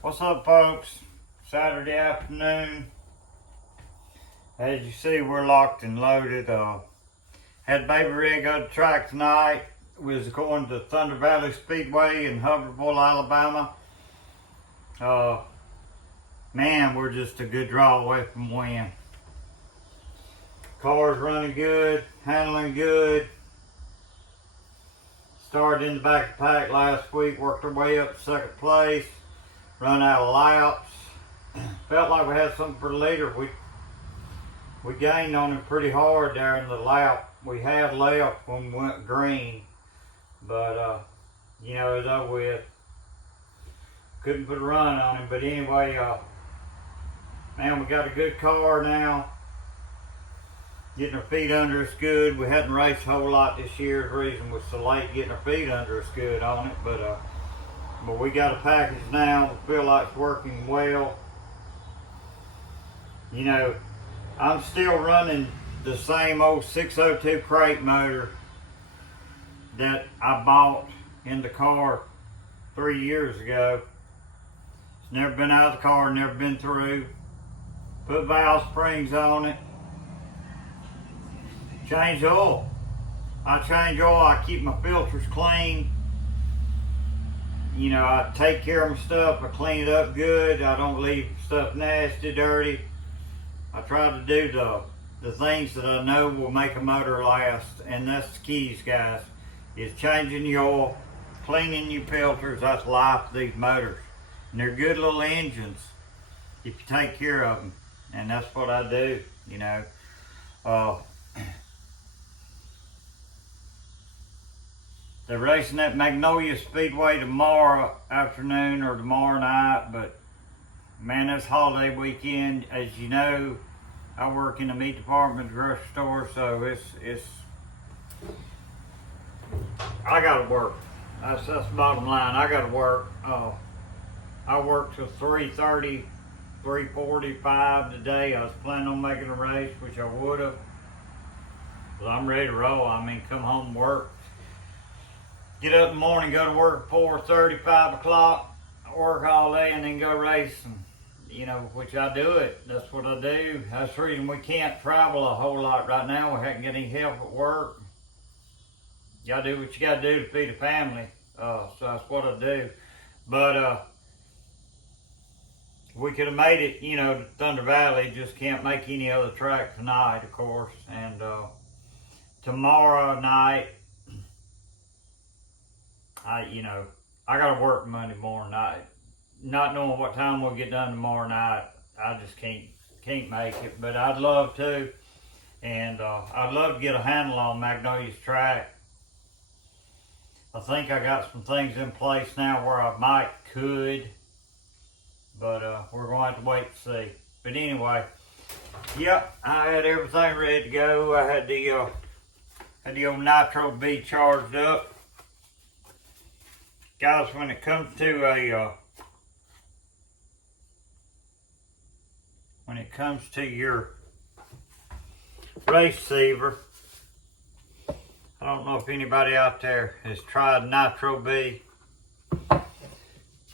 What's up, folks? Saturday afternoon. As you see, we're locked and loaded. Had baby rig on the track tonight. We was going to Thunder Valley Speedway in Hubbardville, Alabama. Man, we're just a good draw away from win. Car's running good, handling good. Started in the back of the pack last week, worked our way up to second place. Run out of laps. Felt like we had something for the leader. We gained on him pretty hard there in the lap we had left when we went green. But, you know, it was over with. Couldn't put a run on him. But anyway, man, we got a good car now. Getting our feet under us good. We hadn't raced a whole lot this year. The reason we're so late getting our feet under us good on it. But we got a package now. We feel like it's working well. You know, I'm still running the same old 602 crate motor that I bought in the car 3 years ago. It's never been out of the car, never been through. Put valve springs on it. Change oil. I change oil, I keep my filters clean. You know, I take care of my stuff, I clean it up good, I don't leave stuff nasty, dirty. I try to do the things that I know will make a motor last, and that's the keys, guys, is changing the oil, cleaning your filters. That's life of these motors. And they're good little engines if you take care of them, and that's what I do, you know. They're racing at Magnolia Speedway tomorrow afternoon or tomorrow night, but man, that's holiday weekend. As you know, I work in the meat department at the grocery store, so it's I gotta work. That's the bottom line. I gotta work. I worked till 3:30, 3:45 today. I was planning on making a race, which I would have. But I'm ready to roll. I mean, come home and work. Get up in the morning, go to work at 4:30, 5 o'clock, work all day, and then go racing. You know, which I do it. That's what I do. That's the reason we can't travel a whole lot right now. We haven't got any help at work. You gotta do what you gotta do to feed a family. So that's what I do. But we could have made it, you know, to Thunder Valley. Just can't make any other track tonight, of course. And tomorrow night, I gotta work Monday morning. Not knowing what time we'll get done tomorrow night, I just can't make it. But I'd love to, and I'd love to get a handle on Magnolia's track. I think I got some things in place now where I could, but we're going to have to wait to see. But anyway, yep, I had everything ready to go. I had the old Nitro B charged up. Guys, when it comes to your race receiver, I don't know if anybody out there has tried Nitro B.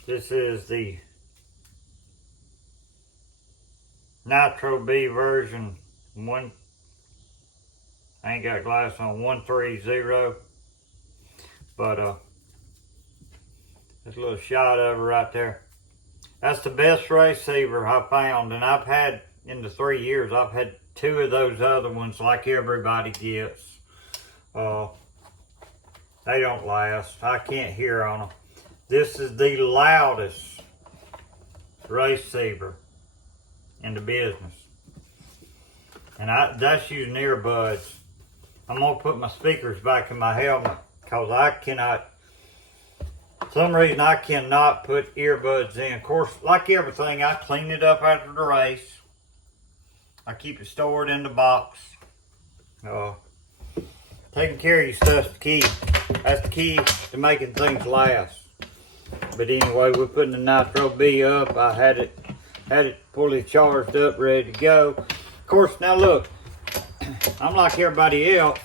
This is the Nitro B version 1. I ain't got glass on, 130. But there's a little shot of it right there. That's the best receiver I found, and I've had, in the 3 years, I've had 2 of those other ones like everybody gets. They don't last. I can't hear on them. This is the loudest receiver in the business. And that's using earbuds. I'm gonna put my speakers back in my helmet because I cannot, for some reason I cannot put earbuds in. Of course, like everything, I clean it up after the race. I keep it stored in the box. Taking care of your stuff's the key. That's the key to making things last. But anyway, we're putting the Nitro B up. I had it fully charged up, ready to go. Of course, now look, I'm like everybody else.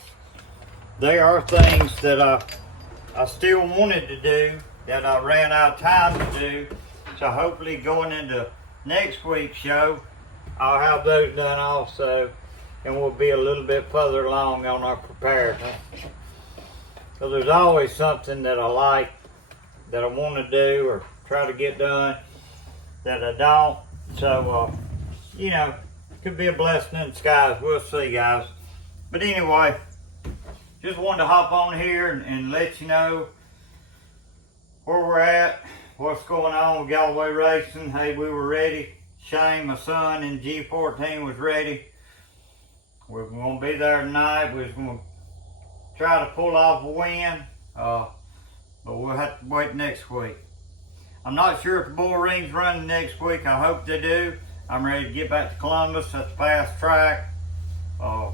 There are things that I still wanted to do that I ran out of time to do. So hopefully going into next week's show, I'll have those done also, and we'll be a little bit further along on our preparedness. So there's always something that I like, that I want to do or try to get done that I don't. So, you know, could be a blessing in disguise. We'll see, guys. But anyway, just wanted to hop on here and let you know where we're at, what's going on with Galloway Racing. Hey, we were ready. Shane, my son, in G14 was ready. We're going to be there tonight. We're going to try to pull off a win, but we'll have to wait next week. I'm not sure if the bull ring's running next week. I hope they do. I'm ready to get back to Columbus. That's fast track. I'd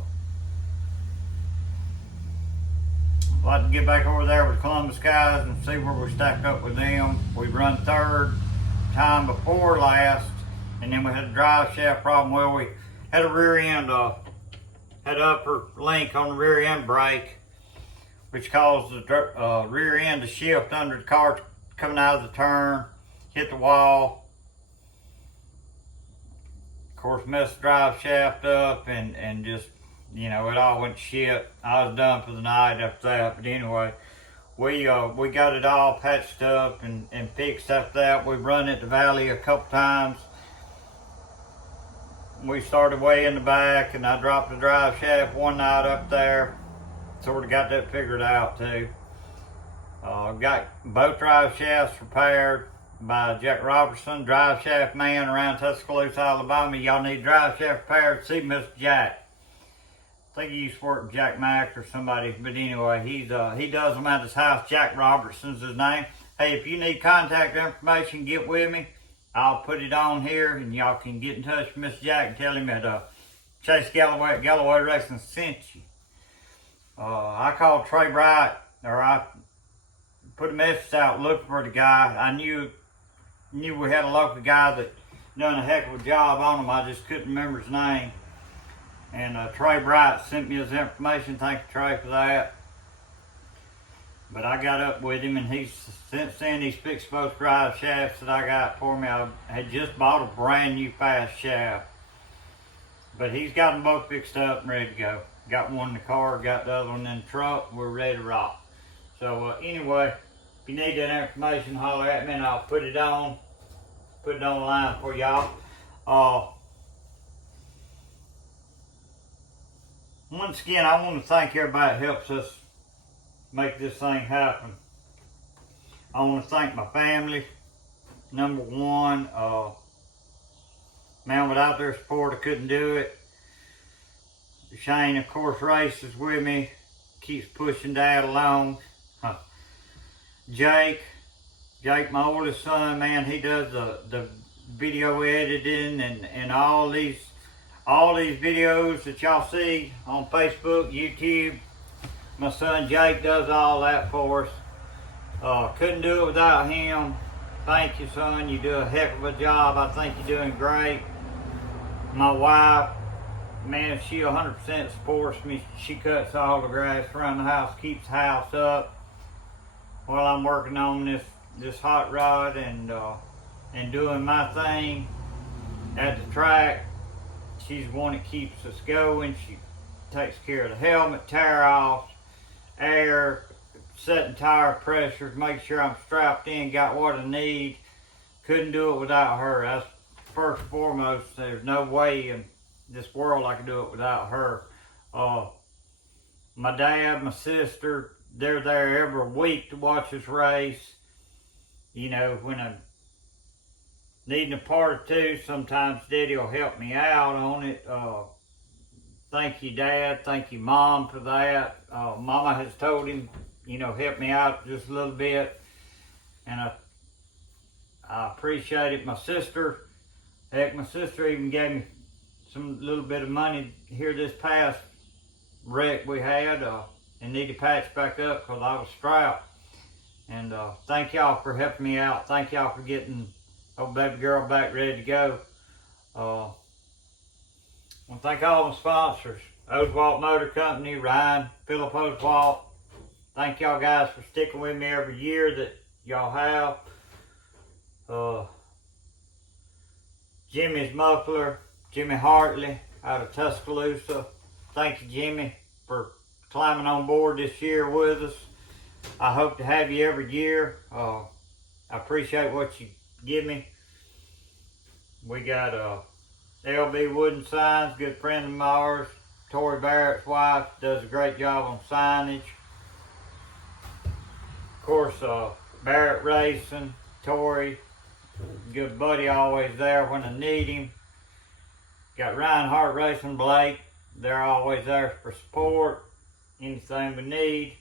like to get back over there with Columbus guys and see where we stacked up with them. We run third time before last, and then we had a drive shaft problem. Well, we had a rear end, had upper link on the rear end brake, which caused the rear end to shift under the car coming out of the turn, hit the wall. Of course, messed the drive shaft up and just, you know, it all went to shit. I was done for the night after that. But anyway, we got it all patched up and fixed after that. We've run it to Valley a couple times. We started way in the back, and I dropped the drive shaft one night up there. Sort of got that figured out too. Got both drive shafts repaired by Jack Robertson, drive shaft man around Tuscaloosa, Alabama. Y'all need drive shaft repaired, see Mr. Jack. I think he used to work with Jack Mack or somebody, but anyway, he does them at his house. Jack Robertson's his name. Hey, if you need contact information, get with me. I'll put it on here, and y'all can get in touch with Mr. Jack and tell him that Chase Galloway at Galloway Racing sent you. I called Trey Bright, or I put a message out looking for the guy. I knew we had a local guy that done a heck of a job on him. I just couldn't remember his name. And Trey Bright sent me his information. Thank you, Trey, for that. But I got up with him, and since then he's fixed both drive shafts that I got for me. I had just bought a brand new fast shaft. But he's got them both fixed up and ready to go. Got one in the car, got the other one in the truck. We're ready to rock. So anyway, if you need that information, holler at me and I'll put it on the line for y'all. Once again, I want to thank everybody that helps us make this thing happen. I want to thank my family, number one. Man, without their support, I couldn't do it. Shane, of course, races with me, keeps pushing Dad along. Jake, my oldest son, man, he does the video editing and all these videos that y'all see on Facebook, YouTube. My son Jake does all that for us. Couldn't do it without him. Thank you, son. You do a heck of a job. I think you're doing great. My wife, man, she 100% supports me. She cuts all the grass around the house, keeps the house up while I'm working on this hot rod and doing my thing at the track. She's the one that keeps us going. She takes care of the helmet tear off, air, setting tire pressures, make sure I'm strapped in, got what I need. Couldn't do it without her. That's first and foremost. There's no way in this world I could do it without her. My dad, my sister, they're there every week to watch us race. You know, when I'm needing a part or two, sometimes Daddy will help me out on it. Thank you, Dad. Thank you, Mom, for that. Mama has told him, you know, help me out just a little bit. And I appreciate it. My sister, heck, my sister even gave me some little bit of money here this past wreck we had and need to patch back up because I was strapped. And thank y'all for helping me out. Thank y'all for getting old baby girl back ready to go. I want to thank all my sponsors. Oswalt Motor Company, Ryan, Philip Oswalt. Thank y'all guys for sticking with me every year that y'all have. Jimmy's Muffler, Jimmy Hartley out of Tuscaloosa. Thank you, Jimmy, for climbing on board this year with us. I hope to have you every year. I appreciate what you give me. We got LB Wooden Signs, good friend of ours. Tori Barrett's wife does a great job on signage. Of course, Barrett Racing, Tori, good buddy, always there when I need him. Got Rinehart Racing, Blake, they're always there for support, anything we need.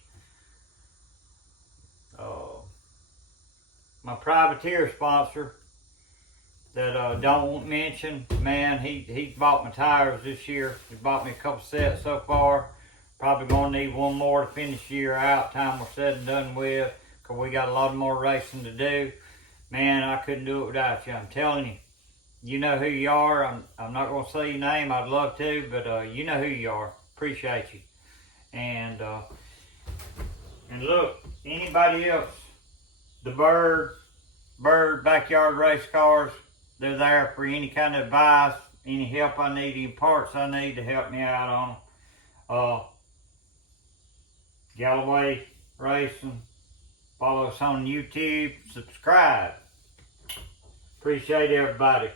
My privateer sponsor that don't want mention, man, he bought my tires this year. He bought me a couple sets so far. Probably gonna need one more to finish the year out, time we're said and done with, because we got a lot more racing to do. Man, I couldn't do it without you. I'm telling you, you know who you are. I'm not gonna say your name, I'd love to, but you know who you are. Appreciate you. And look, anybody else, the Bird Backyard Race Cars, they're there for any kind of advice, any help I need, any parts I need to help me out on them. Galloway Racing, follow us on YouTube, subscribe. Appreciate everybody.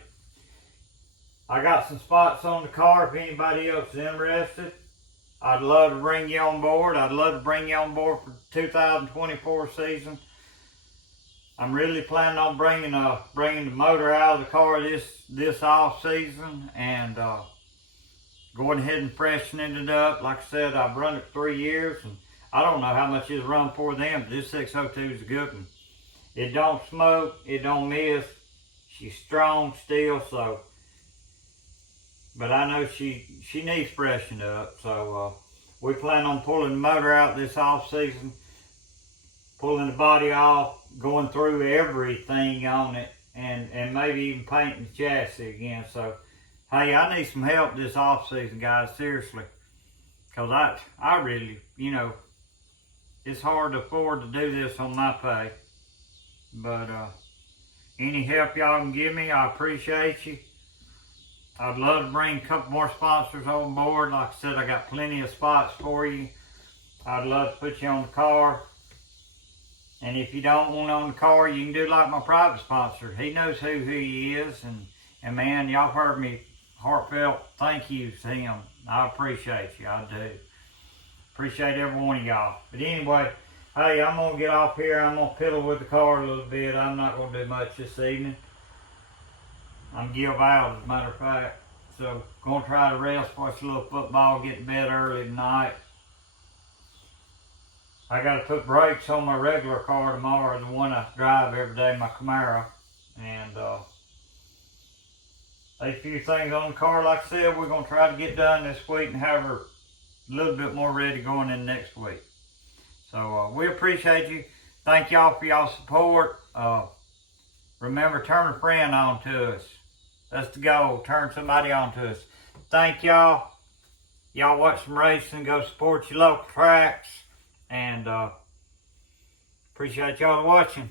I got some spots on the car if anybody else is interested. I'd love to bring you on board. I'd love to bring you on board for the 2024 season. I'm really planning on bringing the motor out of the car this off season and going ahead and freshening it up. Like I said, I've run it 3 years and I don't know how much it's run for them, but this 602 is a good one. It don't smoke, it don't miss. She's strong still, so. But I know she needs freshening up, so we plan on pulling the motor out this off season, pulling the body off, going through everything on it, and maybe even painting the chassis again. So, hey, I need some help this off season, guys, seriously. Because I really, it's hard to afford to do this on my pay. But any help y'all can give me, I appreciate you. I'd love to bring a couple more sponsors on board. Like I said, I got plenty of spots for you. I'd love to put you on the car. And if you don't want on the car, you can do like my private sponsor. He knows who he is. And man, y'all heard me heartfelt thank yous to him. I appreciate you. I do. Appreciate every one of y'all. But anyway, hey, I'm going to get off here. I'm going to piddle with the car a little bit. I'm not going to do much this evening. I'm give out, as a matter of fact. So, going to try to rest, watch a little football, get to bed early tonight. I got to put brakes on my regular car tomorrow, the one I drive every day, my Camaro. And a few things on the car, like I said, we're going to try to get done this week and have her a little bit more ready going in next week. So we appreciate you. Thank y'all for y'all support. Remember, turn a friend on to us. That's the goal. Turn somebody on to us. Thank y'all. Y'all watch some racing. Go support your local tracks. And appreciate y'all watching.